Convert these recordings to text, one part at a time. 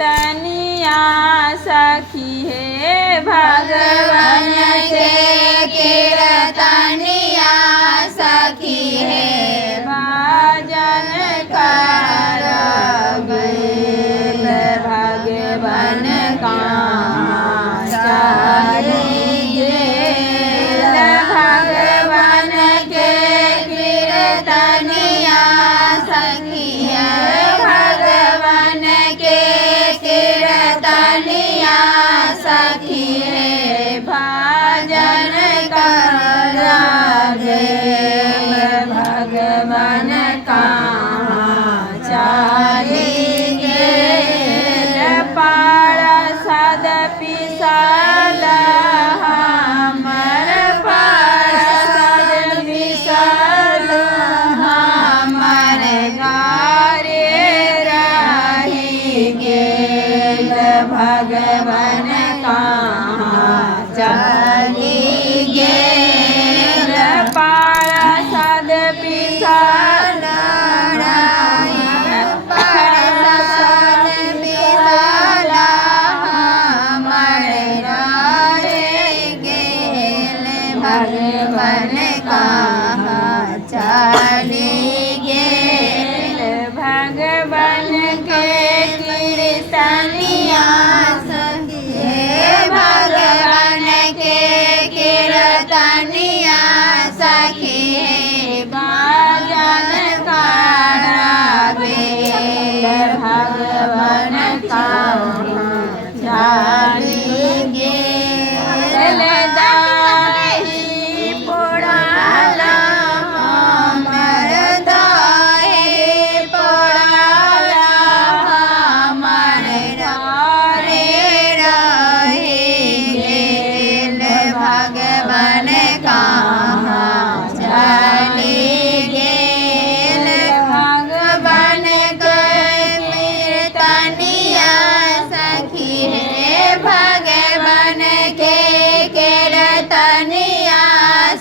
तनिया सखी हे भगवान के कीर्तनिया सखी है भजन कर गईल भगवान का भगवान के कीर्तनिया सखी है भगवान के कीर्तनिया सखी है भजन कर गईल भगवान का चली गेल पार्षद पिसल हमर पार्षद पिसल हमर गारे रही गेल भगवान का चली गेल पार्षद पिसल भगवान का चली गेल भगवान के कीर्तनिया सखी है भगवान के कीर्तनिया सखी है भजन कर गईल भगवान का चली गेल दाही पोड़ाल हमर दाही पोड़ाल हमर रे रही गेल भगवान का चली गेल भगवान के कीर्तनिया सखी है भगवान के कीर्तनिया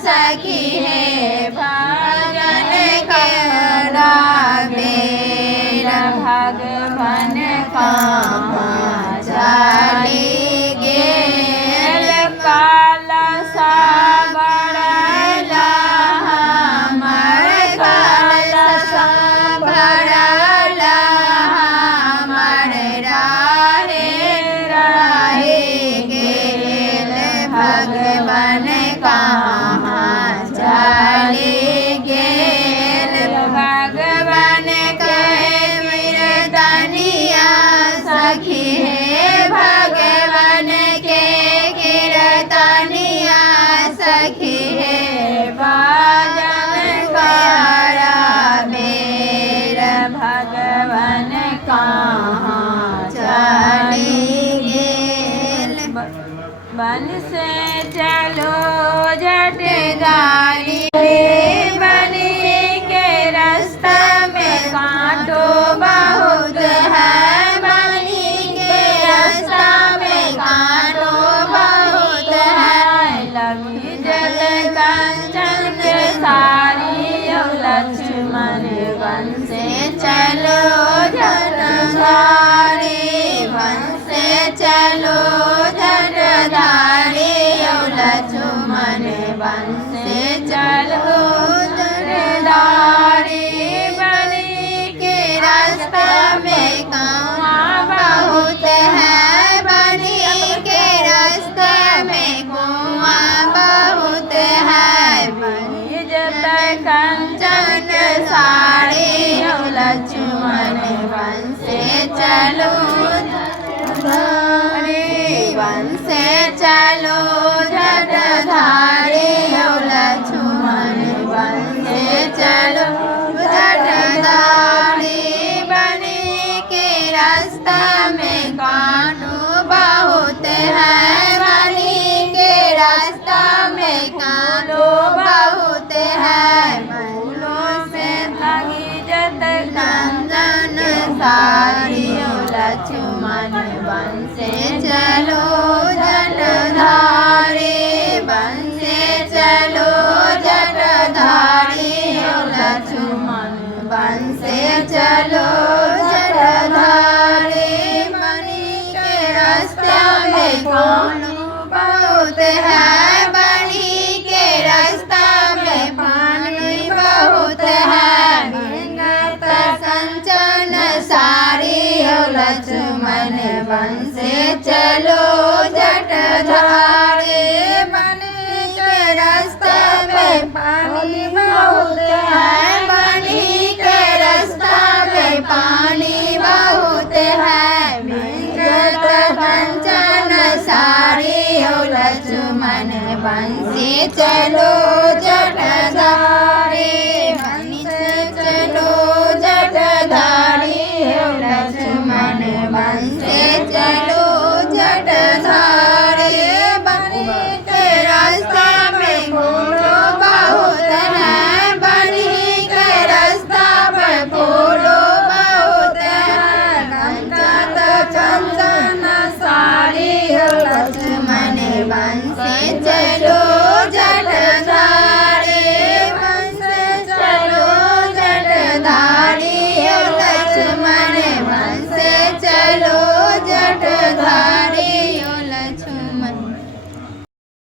सखी है भजन करा बेर भगवान का चली गेल काल साबरल हमर काल भरल हमर राहे रही गेल भगवान का चली गेल भगवान के कीर्तनिया सखी है भगवान के कीर्तनिया सखी है भजन करा बेर भगवान का चली गेल बन से चलो जट गाड़ी बनी के रास्ता में कांटो बहुत है बनी के रास्ता में कांटो बहुत है लगी जल कंचन के सारी लक्ष्मण वन से चलो जटाधारी वन से चलो जटाधारी लक्ष्मण वन से चलो जटाधारी बनी के रास्ता में कुआं बहुत है बनी के रास्ता में कुआं बहुत है बनी जत कंचन साड़ी लक्ष्मण वन से चलो जटाधारी वन से चलो जटाधारी लक्ष्मण वन से चलो जटाधारी बनी के रास्ता में कांटो बहुत है बनी के रास्ता में कांटो बहुत है फूलों से लगी जत कंचन सारी लक्ष्मण वन से चलो जटाधारी वन से चलो जटाधारी लक्ष्मण वन से चलो जटाधारी मणि फूल बहुत है, बनी के रास्ता में पानी बहुत है। विंगत कंचन साड़ी हो लक्ष्मण वन से चलो जटाधारी। बनी के रास्ता में पानी बहुत है, बनी के रास्ता में पानी बहुत है। विंगत कंचन साड़ी हो लक्ष्मण वन से चलो जटाधारी। वन से चलो जटाधारी हो लक्ष्मण वन से चलो जटाधारी। बनी के रास्ता में फूल बहुत है, बनी के रास्ता में फूल बहुत है। कंचन साड़ी हो लक्ष्मण वन से